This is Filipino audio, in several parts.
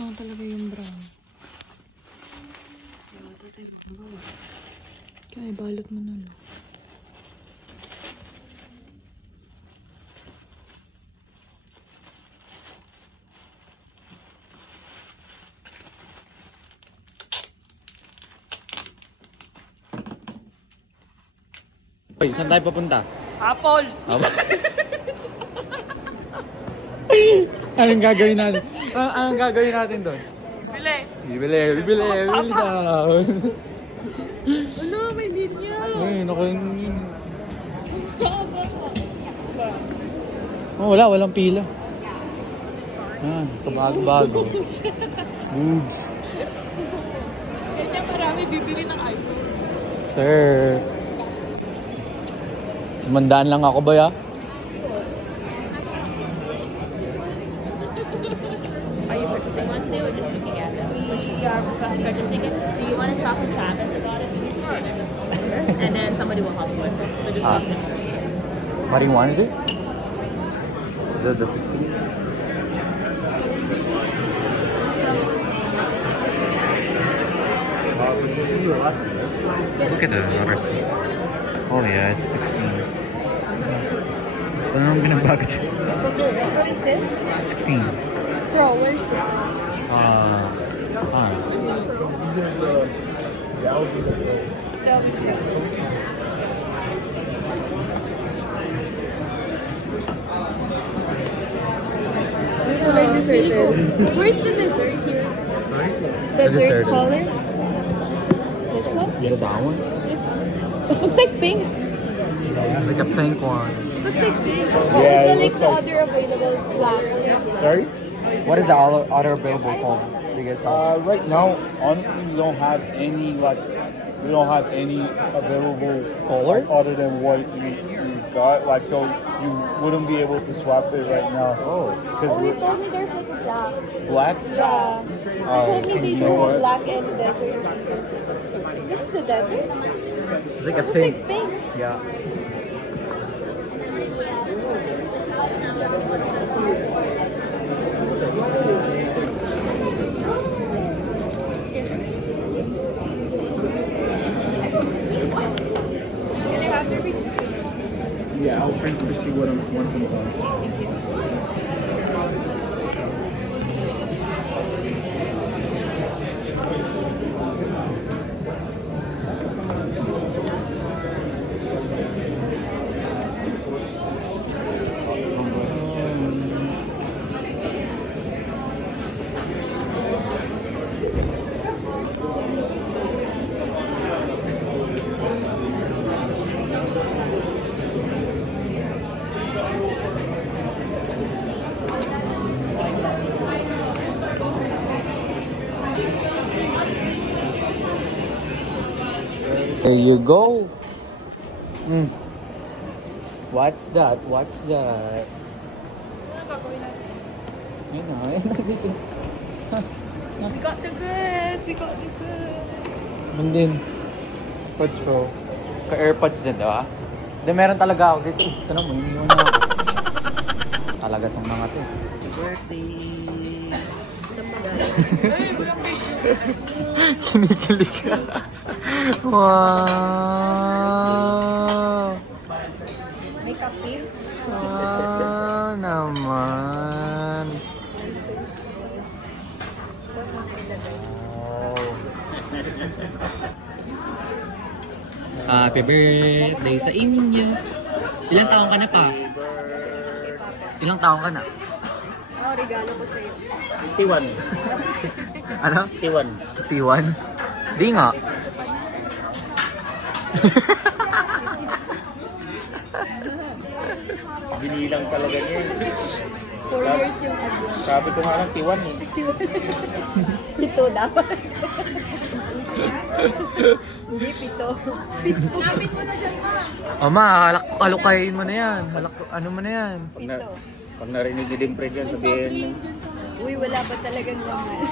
lang talaga yung brown. Kaya ibalot mo na lang. Oy, saan tayo papunta? Apple! Anong gagawin natin? Anong gagawin natin doon? Bibili sa... Wala, may linya! Ay, naku yun. Oh, walang pila. Ah, kabago-bago. Boobs. Kanya marami bibili ng iPhone. Sir. Mandaan lang ako ba ya? Are you purchasing one today or just looking at it? We are purchasing it. Do you want to talk to Travis about it? You need to go there first, and then somebody will help you with it. So just talk to him first. What do you want to do? Is it the 16th? This is your last one, right? Look at the numbers. Oh yeah, it's 16. Ano nang binabago dyan? What is this? 16. Bro, where's it? Like dessert. Where's the dessert here? Sorry? Dessert color? This one? Yeah, that one? It looks like pink. It's like a pink one. It looks like pink. Yeah, Like the other available black. Sorry? What is the other available phone? You guys have? Right now, honestly, we don't have any available Color? other than what we got. Like, so you wouldn't be able to swap it right now. Oh. Because Oh, you told me there's like a black. black. Yeah. You told me they you know do what? black and desert or something. This is the desert? It's like a Looks pink. like pink. Yeah. Yeah, I'll print to see what once I'm done. There you go. What's that? What's that? You know, We got the goods! We got the goods! and then, AirPods Pro. Ka-AirPods din, diba? Then meron talaga ako. Guys, ito na mo, hindi mo na ako. Talaga tong mga to. Birthday. Kinikilig ka. Wow! May kape? Wow naman. Happy birthday sa inyo. Ilang taon ka na pa? Ilang taon ka na? Oh, regalo ko sa'yo. T1. Ano? T1. T1? Di nga. Binilang talaga niya. 4 years yung advance. Sabi ko nga lang, T1 eh. Pito dapat. Hindi, pito. Napit mo na dyan, ma. Ama, halukayin mo na yan. Ano mo na yan? Pag narinig din pre dyan, sabihin. Uy, wala pa talagang laman.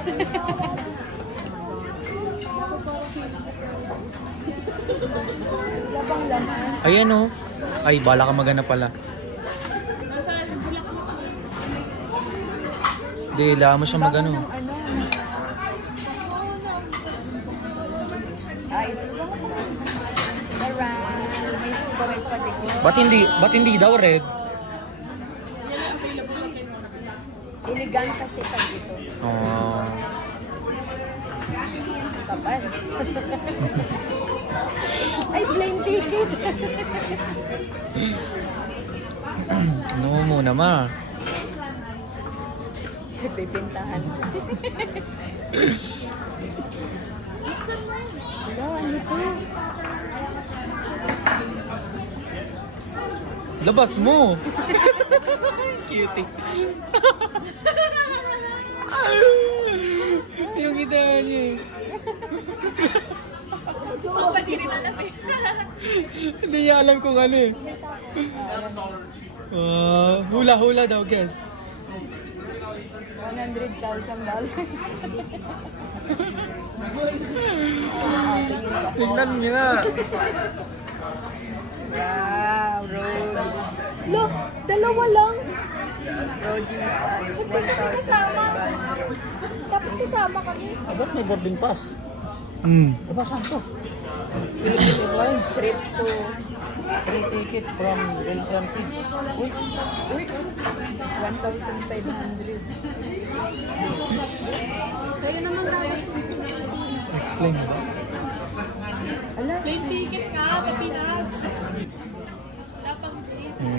Wala bang laman? Ayan o. Ay, bala ka magana pala. Hindi, kailangan mo siya magano. Ano? Ba't hindi daw red? Iligan kasi pag ito. Oh. Kapal. Ay, plain ticket. Ano mo muna, ma? Pipintahan. Wala, ano to? Labas mo! Cutie. Yung ita niya. Hindi niya alam kung ano eh. Hula-hula daw, guess. $100,000. Tingnan niya. Wow, road. Look, dalawa lang. Roading pass, 1,500. Dapat kasama kami. Ba't may boarding pass? Diba saan to? Philippine Airlines. Trip to... Free ticket from Belgium Kids. Uy! 1,500. Kayo naman guys. Explain ba? Ala, Plane ticket ka, Pilipinas.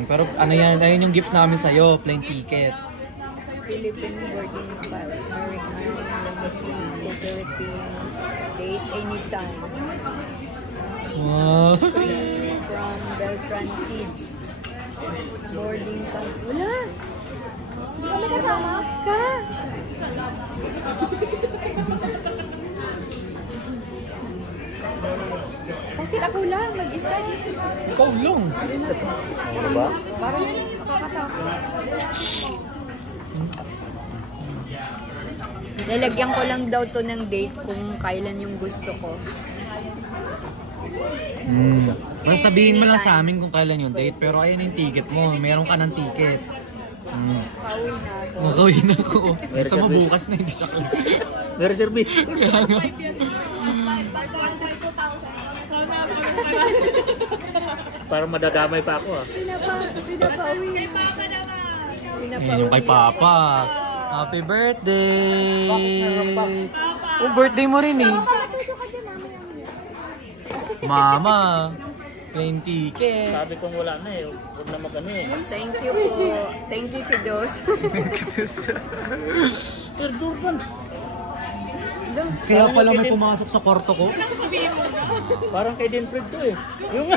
Pero ano yan, ayun yung gift namin sa'yo, plane ticket. Philippine boarding pass. American to Philippines. Date anytime. Wow. From Beltran Kids. Boarding pass. Wala. Hindi kami kasama. Ka. Bakit ako lang? Mag-isa. Ikaw lang. Ano ba? Parang nakakatakot. Lalagyan ko lang daw to ng date kung kailan yung gusto ko. Well, sabihin mo lang sa amin kung kailan yung date, pero ayun yung ticket mo. Meron ka ng ticket. Pauwi na ako. Nakawin na ako. Basta mo bukas na, hindi siya ko. May reserve. Parang madadamay pa ako ah. Pinapauwi. Ayun yung kay Papa. Happy birthday! Oh, birthday mo rin eh. Matuto ka dyan, Mama, plane ticket. Sabi kong wala na eh. Huwag na mag-ano eh. Thank you po. Thank you to those. Air Jordan. Kaya pala may pumasok sa kwarto ko. Parang kay Dinfred to eh. Yung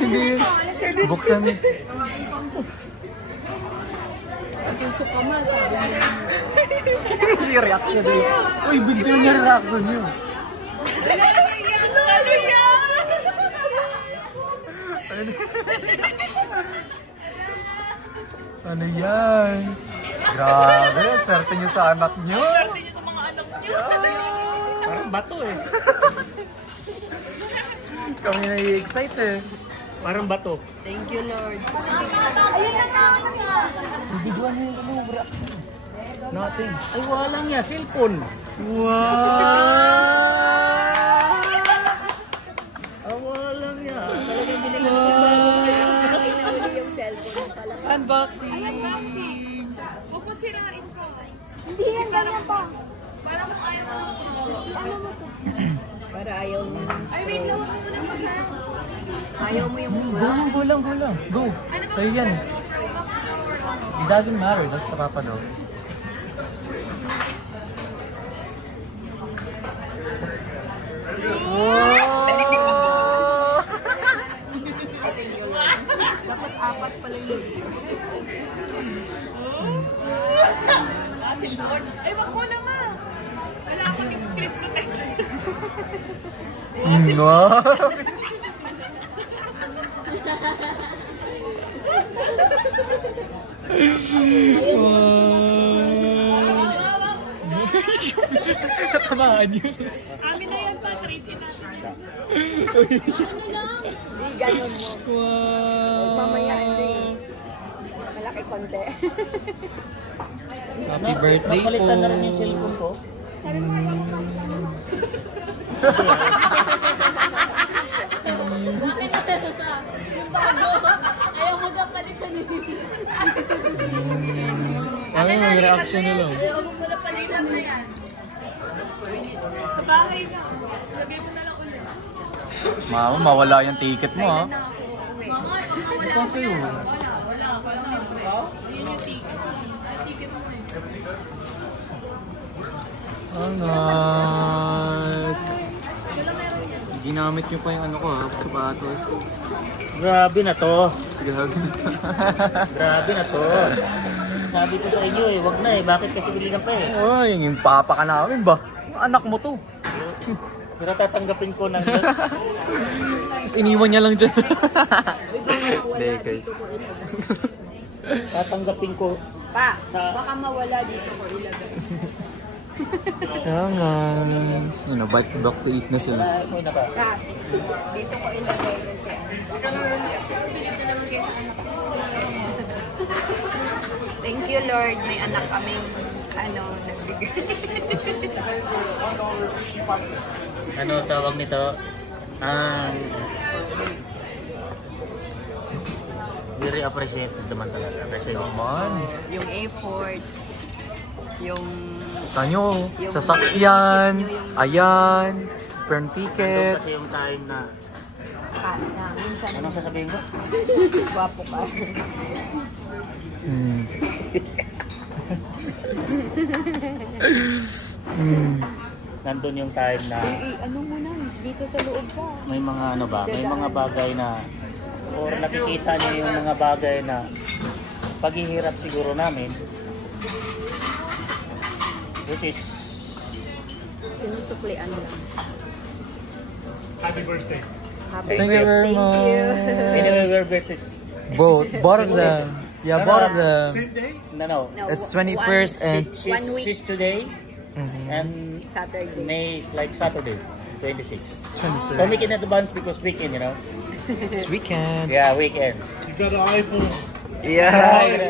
Hindi. Buksan eh. Puso ka ma, sabi niya. I-react niya din. Uy, video niya reaction niyo. Ano yan? Grabe, swerte niyo sa anak niyo. Swerte niyo sa mga anak niyo. parang bato eh. Kami na-excite eh. Parang bato. Thank you, Lord. Bibiguan niyo yung kumubra. Nothing. Ay, wala niya. Cellphone. Wow! Wala niya. Talagang hindi nila nakapagbago. Pinahuli yung cellphone pala. Unboxing! Huwag mo sirain ko. Hindi yan ganyan pa. Para mo ayaw mo. Para ayaw mo. Ay, wait lang. Huwag mo muna mag- Ayaw mo yung Go lang. Go! Sa'yo yan. It doesn't matter. Basta papanood. Wow! Thank you, Lord. Dapat apat pala yun. Si Lord. Ay, wag mo naman. Wala akong script protection. No! Natamaan yun. Amin na yan pa, Tracy natin. Hindi, ganun mo. Wow! Mamaya, hindi. Malaki konti. Happy birthday po! Napalitan na rin yung cellphone ko. Sabi mo kasi ako yung bago, ayaw magkapalitan eh. Ano yung reaction nila? Ayaw mo pala palitan na yan. Sa bahay na. Lagay mo na lang ulit. Mama, mawala yung ticket mo ha. Mama, wala Ito sa'yo. Wala. Yun yung ticket. Ticket mo eh. Oh, nice. Ginamit nyo pa yung ano ko ha, sapatos. Grabe na to. Grabe na to. Grabe na to. Sabi ko sa inyo eh, wag na eh. Bakit kasi biligan pa eh? Uy, yung papa ka namin ba? Anak mo to. Pero tatanggapin ko ng yan. Tapos iniwan niya lang dyan. Hindi guys. Tatanggapin ko. Pa, baka mawala dito ko ilagay. Tangas. Yun na, back to eat na sila. Ay na ba? Pa, dito ko ilagay kasi. Bilip na naman kayo sa anak ko. Thank you Lord, may anak kaming nagbigay. Ano tawag nito? Very appreciated naman talaga. Kasi Naman. Yung effort, yung Tanyo, sasakyan, ayan, turn nandun ticket. kasi yung time na... na minsan Anong sasabihin ko? gwapo ka. Nandun yung time na Ano muna, dito sa loob ka. may mga ano ba? May mga bagay na... Or nakikita niyo yung mga bagay na paghihirap siguro namin. Which is... Sinusuklian lang. Happy birthday. Happy Thank you very Thank you. Anyway, we're better. Both of them. Yeah, both of them. Same day? No. No, It's 21st and One week. She's today and Saturday. May is like Saturday, 26. 26. So make in advance because weekend, you know? This weekend. Yeah, weekend. You got an iPhone. Yeah.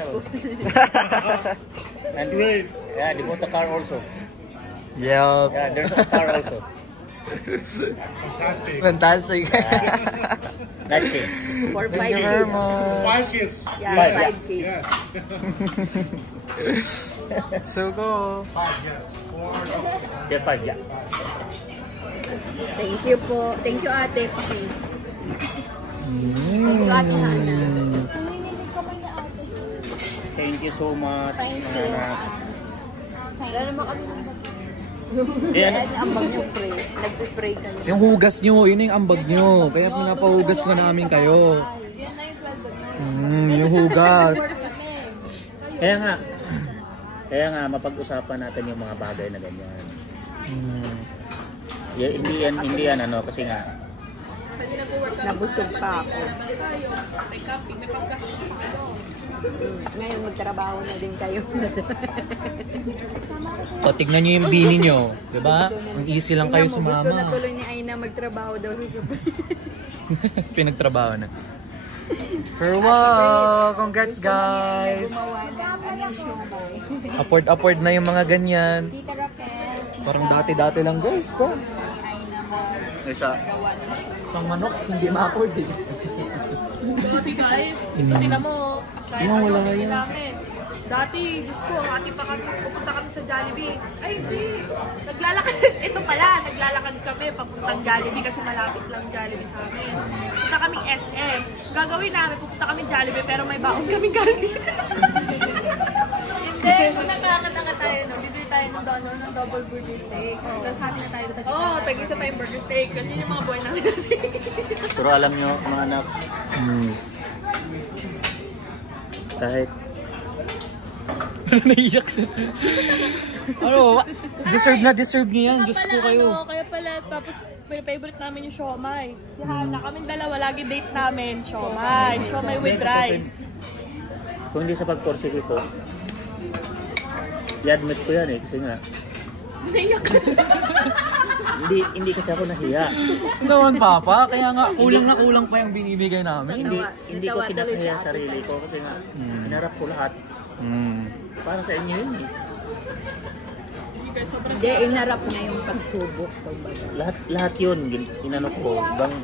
And Great. yeah, they bought a car also. Yeah. Yeah, there's a car also. Fantastic. Fantastic. Nice case. For Thank 5 you very kids. much. 5 kids. Yeah, Five, 5 kids. Yes. So go. 5, yes. 4. Yeah, 5, yeah. Thank you po. Thank you ate, please. Thank you ate Hana. Thank you so much. Thank you. Wala naman kami ng Yeah, Kaya ambag niyo pray. Nagpe-pray kayo. Yung hugas nyo, yun yung ambag nyo. Kaya pinapahugas ko namin kayo. Yan na yung sweldo mo. Yung hugas. Kaya nga mapag-usapan natin yung mga bagay na ganyan. Yeah, hindi yan ano kasi nga Nabusog pa ako. Ngayon magtrabaho na din kayo. O, tignan nyo yung bini nyo. Diba? Ang easy lang kayo Tingnan mo, gusto na sumama. tuloy ni Aina magtrabaho daw sa super. Pinagtrabaho na. For wow! Congrats guys! Gumawa ng siomay. Upward na yung mga ganyan. Tita Raquel. Parang dati-dati lang guys ko. isa. Isang manok, hindi ma-afford eh. Dati guys, tingnan mo, kahit Wala, ano wala hindi yan. namin. Dati, gusto, ating pupunta kami sa Jollibee. Ay, hindi. Naglalakad, ito pala, naglalakad kami papuntang Jollibee kasi malapit lang Jollibee sa amin. Punta kaming SM. Gagawin namin, pupunta kami Jollibee pero may baon kaming galing. Hindi, kung nakakataka tayo, no, bibili tayo ng double burger steak. Tapos hati na tayo Oo, oh, tag-isa tayong burger steak. Ganyan yung mga buhay namin. Pero alam nyo mga anak, kahit Naiyak siya. Ano? Deserve niya yan. Diyos ko kayo. Kaya pala, tapos favorite namin yung siomay. Si Hana, kaming dalawa, lagi date namin, siomay. Siomay with rice. kung hindi sa pagporsige ko, i-admit ko yan eh kasi nga Naiyak ka. hindi kasi ako nahiya. Naman papa, kaya nga kulang pa yung binibigay namin. Hindi ko kinakahiya sarili ko kasi nga hinarap ko lahat. Para sa inyo yun. you guys. Sobrang Hindi, inarap niya yung pagsubok. Kumbaga. Lahat yun, inano ko, bang,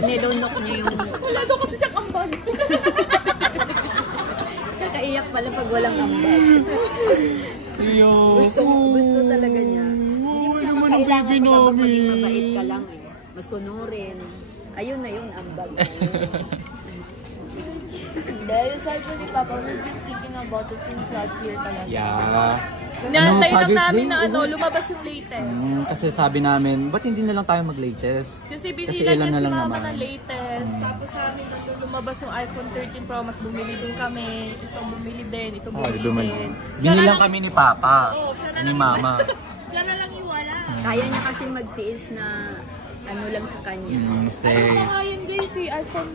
Nilunok niya yung... Wala daw kasi siyang ambag. Kakaiyak pala pag walang ambag. Gusto talaga niya. Hindi mo naman kailangan kapag maging mabait ka lang eh. Masunurin. Ayun na yun, ambag na yun. Dahil sabi ko ni Papa, we've been thinking about it since last year talaga. Yeah. Naantay lang Father's namin Day? na lumabas yung latest. Kasi sabi namin, ba't hindi na lang tayo mag-latest? Kasi Kasi binilan ilan niya na si lang Mama naman. ng latest. Tapos sa amin nandun lumabas yung iPhone 13 Pro, mas bumili din kami. Itong bumili din, itong bumili din. Binilang kami ni Papa, Oo, siya na ni lang Mama. Siya na lang yung wala. Kaya niya kasi magtiis na ano lang sa kanya. Stay. Ano nga yun guys, si iPhone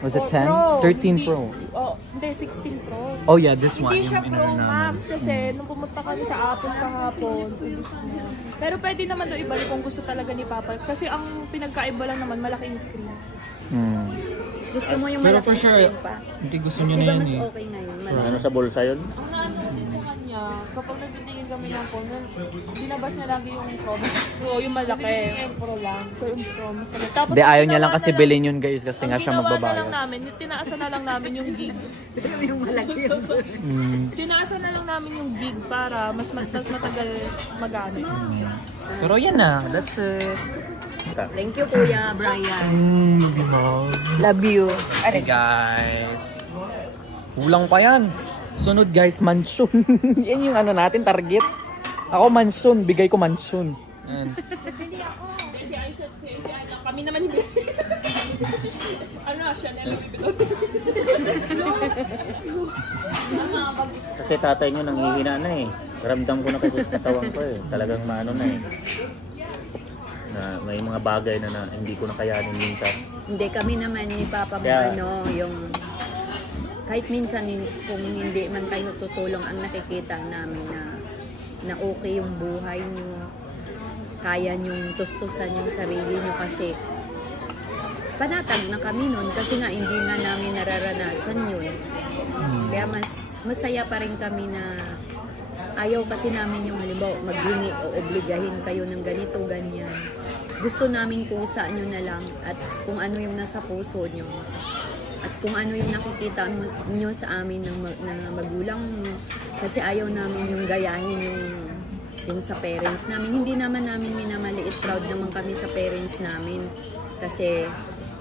Was it 10? Pro. 13 Hindi- Pro. Oh, hindi, 16 Pro. Oh yeah, this one. Hindi siya yung Pro inano Max namin. kasi nung pumunta kami sa Apple kahapon, ubus niya. Pero pwede naman daw ibalik kung gusto talaga ni Papa. Kasi ang pinagkaiba lang naman, malaki yung screen. Gusto mo yung Pero malaking for sure, screen pa? hindi gusto niya Di na ba yan mas eh. okay ngayon? Malaki. ano sa bulsa yun? Ang naano ko din sa kanya, kapag nagtitingin kami ng phone, binabas niya lagi yung Pro. Oo, yung malaki. Binili yung Pro lang. So yung Pro, mas malaki. Tapos Hindi, ayaw ang niya lang ginawa kasi na lang- bilhin yun guys kasi nga siya Ang ginawa na lang magbabayad. namin, tinaasan na lang namin yung gig. yung malaki yun. Tinaasan na lang namin yung gig para mas matagal magamit. Pero yan na, that's it. Thank you, Kuya Brian. Behave. Love you. Hey guys. Kulang pa yan. Sunod guys, mansion. Yan yung ano natin, target. Ako mansion, bigay ko mansion. Yan. Si Aisat, si Aina, kami naman yung ano, siya na yung bibito. Kasi tatay nyo nanghihina na eh. Ramdam ko na kasi sa katawan ko eh. Talagang maano na eh. Na may mga bagay na hindi ko na kayanin minsan. Hindi, kami naman ni Papa mo, Kaya- yung kahit minsan kung hindi man kayo tutulong, ang nakikita namin na okay yung buhay nyo, kaya nyong tustusan yung sarili nyo kasi panatag na kami nun kasi nga hindi nga namin nararanasan yun. Kaya masaya pa rin kami na ayaw kasi namin yung halimbawa maghingi o obligahin kayo ng ganito, ganyan. Gusto namin kusa nyo na lang at kung ano yung nasa puso nyo at kung ano yung nakikita nyo sa amin ng magulang nyo. Kasi ayaw namin yung gayahin yung sa parents namin. Hindi naman namin minamaliit, proud naman kami sa parents namin. Kasi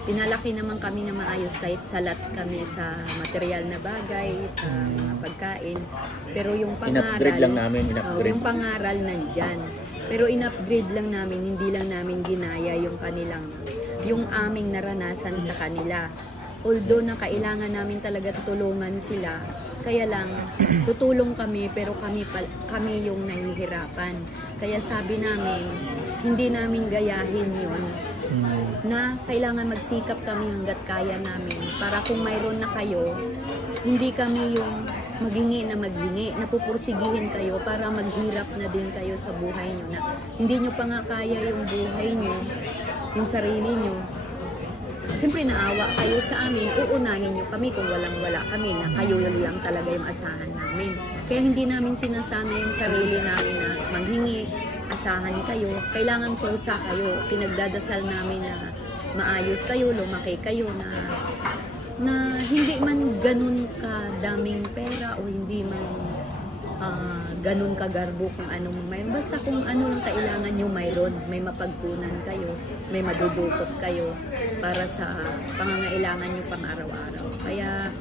pinalaki naman kami na maayos kahit salat kami sa material na bagay, sa mga pagkain. Pero yung pangaral, In-upgrade lang namin, in-upgrade. yung pangaral nandyan. Pero in-upgrade lang namin, hindi lang namin ginaya yung aming naranasan sa kanila. Although na kailangan namin talaga tulungan sila, kaya lang tutulong kami pero kami yung nahihirapan. Kaya sabi namin, hindi namin gayahin yun, na kailangan magsikap kami hanggat kaya namin para kung mayroon na kayo, hindi kami yung maghingi, napupursigihin kayo para maghirap na din kayo sa buhay nyo na hindi nyo pa nga kaya yung buhay nyo, yung sarili nyo. Siyempre naawa kayo sa amin, uunahin nyo kami kung walang-wala kami na kayo yun lang talaga yung asahan namin. Kaya hindi namin sinasana yung sarili namin na manghingi, asahan kayo, kailangan kusa kayo, pinagdadasal namin na maayos kayo, lumaki kayo na hindi man ganun kadaming pera o hindi man ganun kagarbo kung anong mayroon. Basta kung ano lang kailangan nyo mayroon, may mapagtunan kayo, may madudukot kayo para sa pangangailangan nyo pang araw-araw. Kaya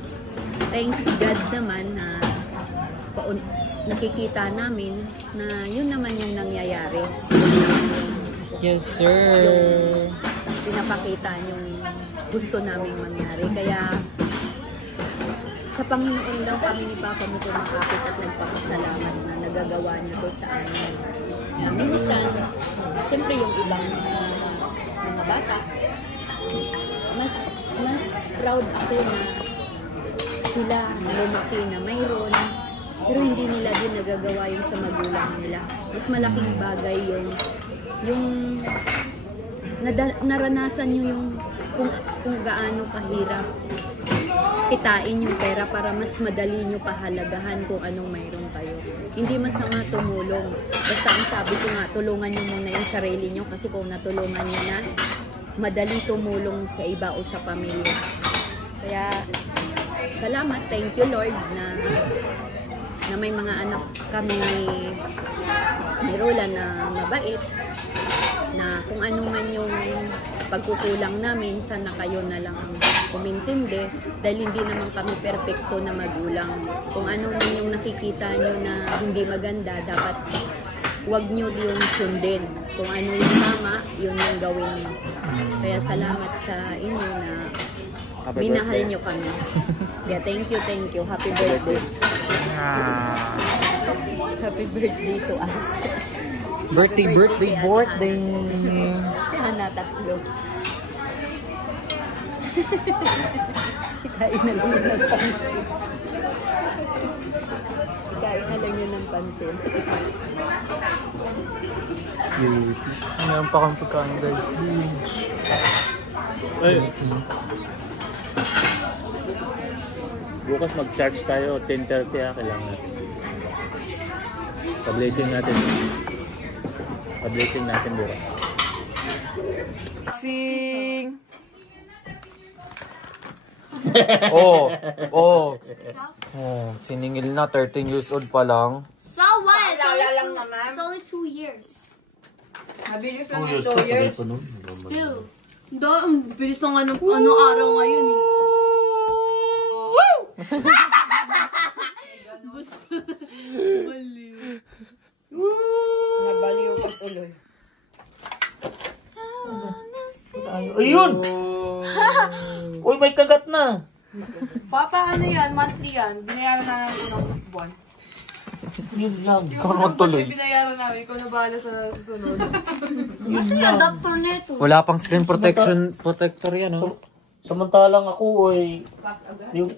thank God naman na nakikita namin na yun naman yung nangyayari. Yes, sir. Pinapakita yung gusto namin mangyari. Kaya sa Panginoon lang kami ni Papa mo kumakapit at nagpapasalamat na nagagawa niyo to sa amin. Minsan, siyempre yung ibang mga bata, mas proud ako na sila lumaki na mayroon, pero hindi nila din nagagawa yun sa magulang nila. Mas malaking bagay yung naranasan nyo yung kung gaano kahirap kitain yung pera para mas madali nyo pahalagahan kung anong mayroon kayo. Hindi masama tumulong. Basta ang sabi ko nga, tulungan nyo muna yung sarili nyo kasi kung natulungan nyo na, madali tumulong sa iba o sa pamilya. Kaya, salamat. Thank you, Lord, na may mga anak kami ni Rola na mabait, na kung ano man yung pagkukulang namin, sana kayo na lang umintindi dahil hindi naman kami perfecto na magulang. Kung ano man yung nakikita nyo na hindi maganda, dapat huwag nyo yung sundin. Kung ano yung tama, yun yung gawin nyo. Kaya salamat sa inyo na minahal nyo kami. Yeah, thank you, thank you. Happy birthday. Happy birthday to us. Birthday. Hana, tatlo. Kain na lang yun ng pansin. Kain na lang yun ng pansin. Ngayon pa kang pagkain, guys. Ay. Bukas mag-charge tayo, 10:30 kailangan. Pa-blessing natin bro. Sing! Oh, siningil na, 13 years old pa lang. So what? It's only 2 years. Mabilis lang yung 2 years. Still. Ang bilis ng ano araw ngayon eh. Nabaliw ka tuloy. Ayun! Uy, may kagat na! Papa, ano yan? Monthly yan. Binayaran na namin unang buwan. Yun lang. Yung tuloy. Binayaran namin. Ikaw na bahala sa susunod. Kasi adapter neto. Wala pang screen protector yan, oh. Samantalang ako ay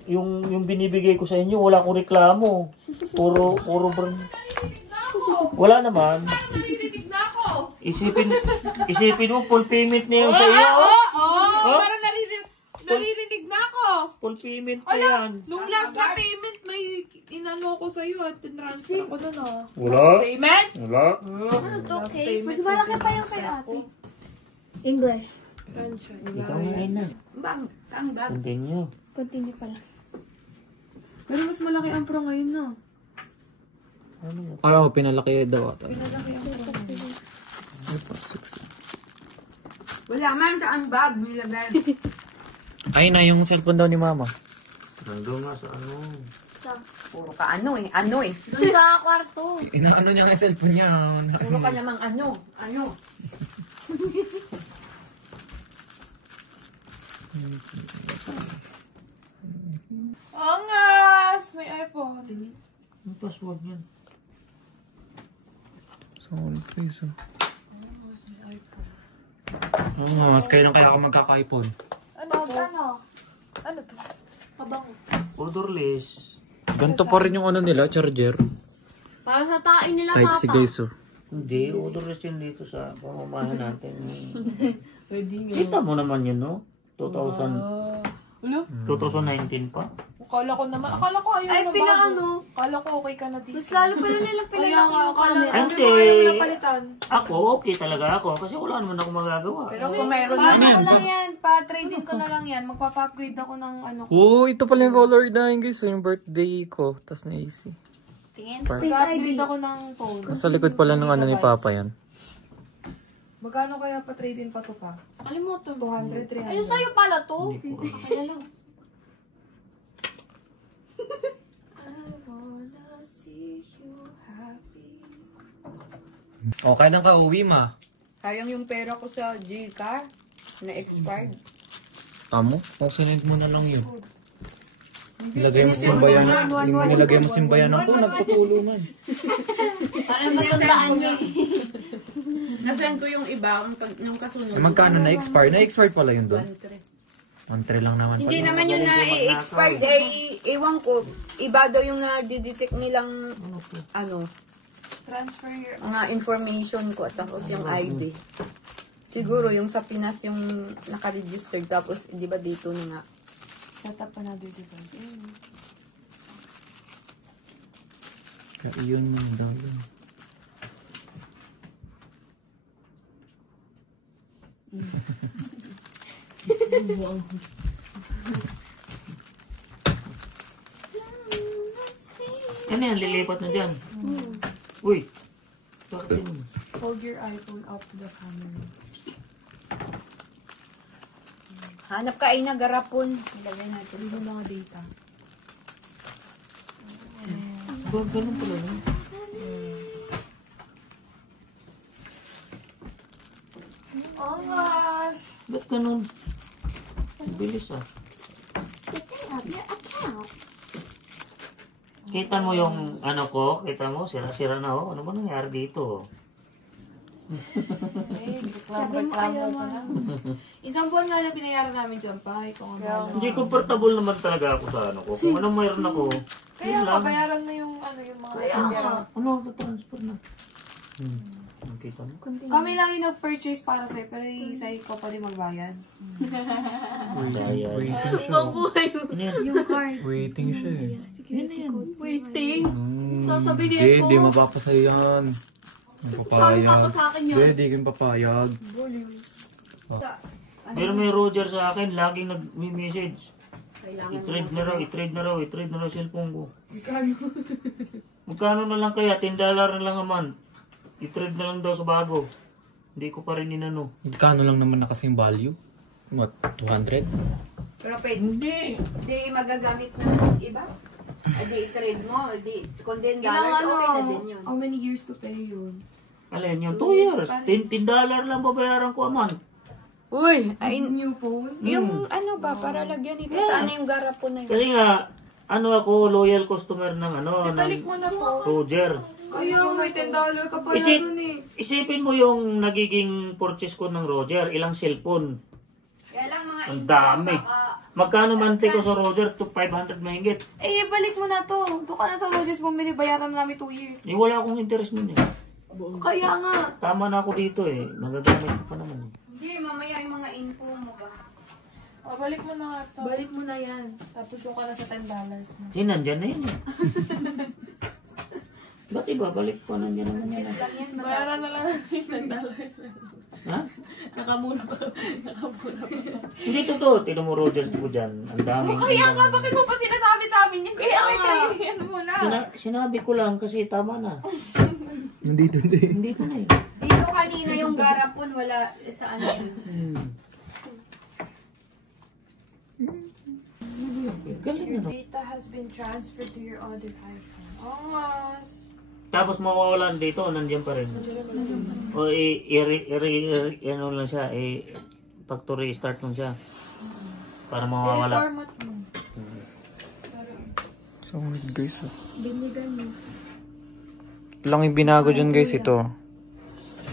yung binibigay ko sa inyo, wala akong reklamo. Puro brand. Wala naman. Isipin mo, full payment na yun sa iyo. Parang naririnig na ako. Full payment na yan. Nung last na payment, may inano ko sa'yo at tinransfer ko na na. Wala. Payment? Wala. Ano okay? Mas malaki pa yung kay ate. English. Ikaw ngayon na. Ang bag. Continue. Continue pala. Pero mas malaki ang pro ngayon na. Ay, pinalaki daw ata. Wala man sa ang bag nilagay. Ay na, yung cellphone daw ni mama. Nandun nga sa ano. Puro ka ano eh. Doon sa kwarto. Inaano niya nga cellphone niya. Puro ka namang ano. Angas! May iPhone. Ang password niyan. Solid face, oh. Oo, mas kailan kaya ako magkaka-iPhone? Ano to? Pabango. Orderless. Ganito pa rin yung ano nila, charger. Para sa tain nila, Type C, papa. guys, oh. Hindi, orderless yun dito sa pamamahan natin. Kita mo naman yun, no? 2019 pa. Akala ko naman. Akala ko ayaw Ay, na pinaano. Akala ko okay ka na dito. Mas lalo pala nilang Kaya nga, pinalaki yung akala camera. sabi Ante. mo ayaw mo napalitan. Ako, okay talaga ako. Kasi wala naman ako magagawa. Pero kung mayroon Paano naman. ko lang yan? Pa-trade-in ko na lang yan. Magpapa-upgrade ako ng ano ko. Oo, ito pala yung color na yun, guys. Yung birthday ko. Tapos na AC. Tingin. Mag-upgrade ako ng phone. Nasa likod pala ng ano ni Papa yan. Magkano kaya pa-trade-in pa to pa? Kalimutan. 200, 300. Ayun sa'yo pala to. Kaya lang. O, kailan ka uwi, ma? Sayang yung pera ko sa Gcar na expired. Amo? Kung sinend mo na lang yun. Nilagay mo simbayan. Nilagay mo simbayan ako. Nagputulo na. Parang matandaan nyo. Nasend ko yung iba, yung kasunod. Magkano na-expire? Na-expire pala yun doon. 1.3 lang naman Hindi pala. naman yun na expired. Ewan ko. Iba daw yung na-detect nilang ano, Transfer your... mga information ko at tapos yung ID. Siguro yung sa Pinas yung naka-register tapos di ba dito na nga. Set up another device. Kaiyon yung dalan. Ano yan, lilipat na dyan. Uy, bakit yun? Hold your iPhone up to the camera. Hanap ka ay na garapon. Ilagay natin. Yung mga data. Ganun pala yun. Angas! Ba't ganun? Ang bilis ah. Kita mo yung ano ko? Kita mo? Sira-sira na oh. Ano ba nangyari dito? Reklamo pa lang. Isang buwan nga na binayaran namin dyan pa. Kung ano. Hindi comfortable naman talaga ako sa ano ko. Kung anong mayroon ako, Kaya yun lang. kabayaran mo yung ano yung mga Ano, transfer na. Nakita mo? Kami lang yung nag-purchase para sa'yo, pero yung sa ikaw pa din magbayad. Waiting siya. Ano yan? Yung card. Waiting siya eh. Waiting. Mm. Sasabihin Hindi, ko. di mapapasaya yan. Ang papayag. sa akin yan. Hindi, di kayong papayag. Pero may Roger sa akin, laging nag-message. I-trade na raw, i-trade na raw, i-trade na raw cellphone ko. Magkano na lang kaya? $10 na lang a month. I-trade na lang daw sa bago. Hindi ko pa rin inano. Magkano lang naman na kasing value? What, 200? Pero pwede. Hindi. Hindi magagamit na ng iba. Hindi i-trade mo. Hindi. Kung $10, okay na din yun. How many years to pay yun? Alin yun? 2 years. $10 lang babayaran ko a month. Uy! Ay, New phone? yung ano ba, para lagyan ito. Saan yung garapon na yun? Kasi nga, ano ako, loyal customer ng ano, Balik ng mo na po. Roger. Kaya may $10 ka pala Isip, dun eh. isipin mo yung nagiging purchase ko ng Roger, ilang cellphone. Kaya lang mga Ang dami. Magkano monthly ko sa Roger? To 500 mahigit. Eh, balik mo na to. Doon ka na sa Rogers bumili, bayaran na namin 2 years. Eh, wala akong interest nun eh. Kaya nga. Tama na ako dito eh. Nagagamit ko pa naman eh. Hindi, mamaya yung mga info mo ba? O, balik mo na nga to. Balik mo na yan. Tapos doon ka na sa $10 mo. Eh, nandyan na yun eh. Ba't iba? Balik ko nandyan naman yan eh. Bayaran na lang natin $10 na. Ha? Nakamura pa kami. Nakamura pa kami. Hindi totoo. Tino mo Rogers ko dyan. Ang dami. Kaya nga, bakit mo pa sinasabi sa amin yun? Kaya nga. Ano mo na. Sinabi ko lang kasi tama na. Nandito din. Nandito na eh. Dito kanina yung garapon, wala sa ano yun. Galing na no? Data has been transferred to your other iPhone. Angas. Tapos mawawalan dito, nandiyan pa rin. O ano lang siya, factory start lang siya. Para mawawala. Format mo. So weird guys. Lang yung binago dyan guys ito.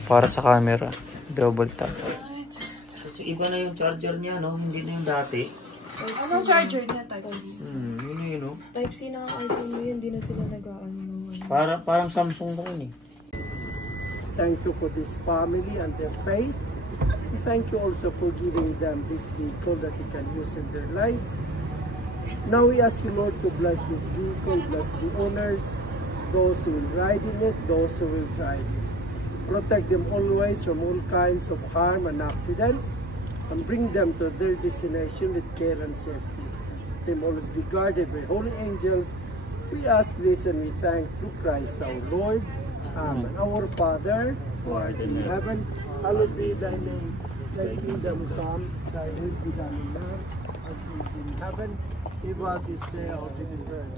Para sa camera. Double tap. So, iba na yung charger niya, no? Hindi na yung dati. Anong charger niya? Type-C. Yun yun, no? Type-C na ang iPhone mo yun. Hindi na sila nag-ano. Parang Samsung na rin eh. Thank you for this family and their faith. We thank you also for giving them this vehicle that they can use in their lives. Now we ask you, Lord, to bless this vehicle, bless the owners, those who will ride in it, those who will drive it. Protect them always from all kinds of harm and accidents, and bring them to their destination with care and safety. They will always be guarded by holy angels. We ask this and we thank through Christ our Lord. Amen. Our Father, who art in heaven, hallowed be thy name. Thy kingdom come, thy will be done on earth as it is in heaven. Give us this day our daily bread.